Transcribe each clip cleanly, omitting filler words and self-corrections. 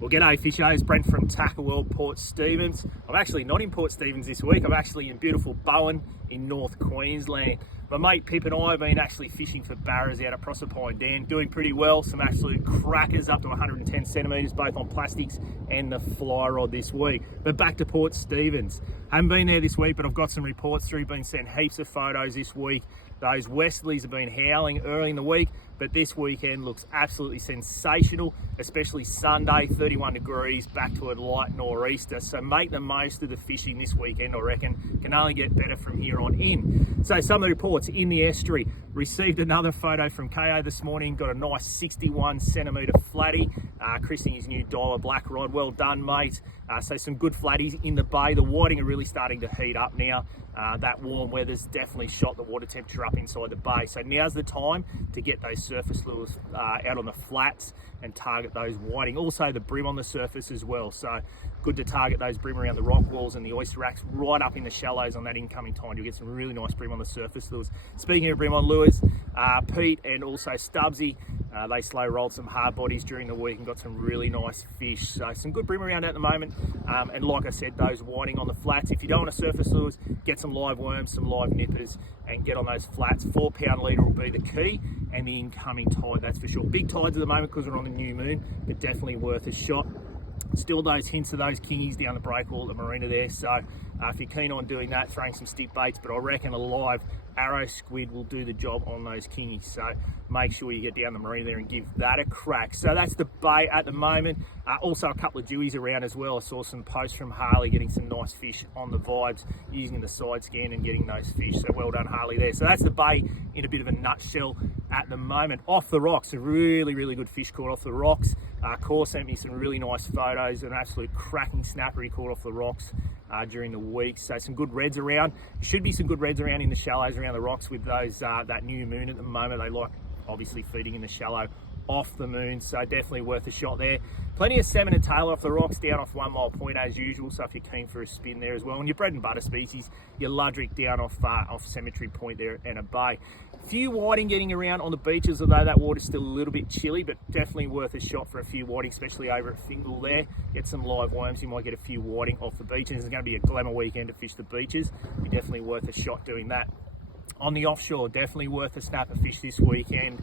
Well, g'day fishers, Brent from Tackle World Port Stephens. I'm actually not in Port Stephens this week. I'm actually in beautiful Bowen in North Queensland. My mate Pip and I have been actually fishing for barras out at Proserpine Dam, doing pretty well. Some absolute crackers up to 110 centimetres, both on plastics and the fly rod this week. But back to Port Stephens. Haven't been there this week, but I've got some reports through, been sent heaps of photos this week. Those westerlies have been howling early in the week, but this weekend looks absolutely sensational, especially Sunday, 31 degrees, back to a light nor'easter. So make the most of the fishing this weekend, I reckon. Can only get better from here on in. So some of the reports in the estuary. Received another photo from KO this morning, got a nice 61 centimetre flatty, christening his new Dialer black rod. Well done, mate. So some good flatties in the bay. The whiting are really starting to heat up now. That warm weather's definitely shot the water temperature up inside the bay. So now's the time to get those surface lures out on the flats and target those whiting. Also the brim on the surface as well. So good to target those brim around the rock walls and the oyster racks right up in the shallows on that incoming tide. You'll get some really nice brim on the surface lures. Speaking of brim on lures, Pete and also Stubbsy, they slow rolled some hard bodies during the week and got some really nice fish. So some good brim around at the moment. And like I said, those whiting on the flats. If you don't want to surface lures, get some live worms, some live nippers, and get on those flats. 4 pound leader will be the key, and the incoming tide, that's for sure. Big tides at the moment because we're on the new moon, but definitely worth a shot. Still those hints of those kingies down the breakwall at the marina there. So if you're keen on doing that, throwing some stick baits, but I reckon a live arrow squid will do the job on those kingies. So make sure you get down the marina there and give that a crack. So that's the bait at the moment. Also a couple of dewies around as well. I saw some posts from Harley getting some nice fish on the vibes using the side scan and getting those fish. So well done, Harley, there. So that's the bait in a bit of a nutshell at the moment. Off the rocks, a really, really good fish caught off the rocks. Core sent me some really nice photos, an absolute cracking snapper he caught off the rocks during the week. So some good reds around. Should be some good reds around in the shallows around the rocks with those that new moon at the moment. They like obviously feeding in the shallow off the moon, so definitely worth a shot there. Plenty of salmon and tailor off the rocks down off 1 Mile Point as usual, so if you're keen for a spin there as well. And your bread and butter species, your ludric down off Cemetery Point there and a bay. Few whiting getting around on the beaches, although that water's still a little bit chilly, but definitely worth a shot for a few whiting, especially over at Fingal there. Get some live worms, you might get a few whiting off the beaches. It's going to be a glamour weekend to fish the beaches. Be definitely worth a shot doing that. On the offshore, definitely worth a snapper fish this weekend.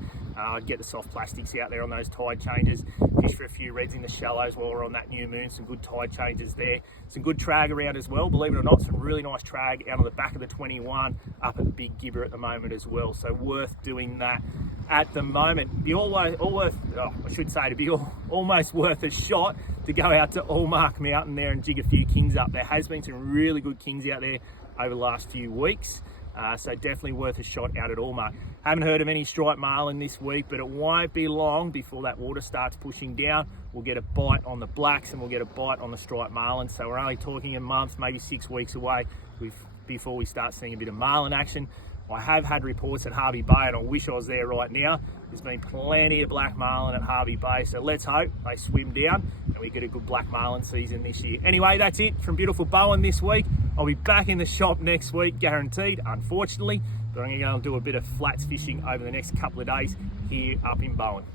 Get the soft plastics out there on those tide changes. Fish for a few reds in the shallows while we're on that new moon. Some good tide changes there. Some good trag around as well. Believe it or not, some really nice trag out on the back of the 21 up at the Big Gibber at the moment as well. So worth doing that at the moment. Almost worth a shot to go out to Allmark Mountain there and jig a few kings up. There has been some really good kings out there over the last few weeks. So definitely worth a shot out at Allmark. Haven't heard of any striped marlin this week, but it won't be long before that water starts pushing down. We'll get a bite on the blacks and we'll get a bite on the striped marlin. So we're only talking a month, maybe 6 weeks away before we start seeing a bit of marlin action. I have had reports at Harvey Bay, and I wish I was there right now. There's been plenty of black marlin at Harvey Bay, so let's hope they swim down and we get a good black marlin season this year. Anyway, that's it from beautiful Bowen this week. I'll be back in the shop next week, guaranteed, unfortunately, but I'm going to go and do a bit of flats fishing over the next couple of days here up in Bowen.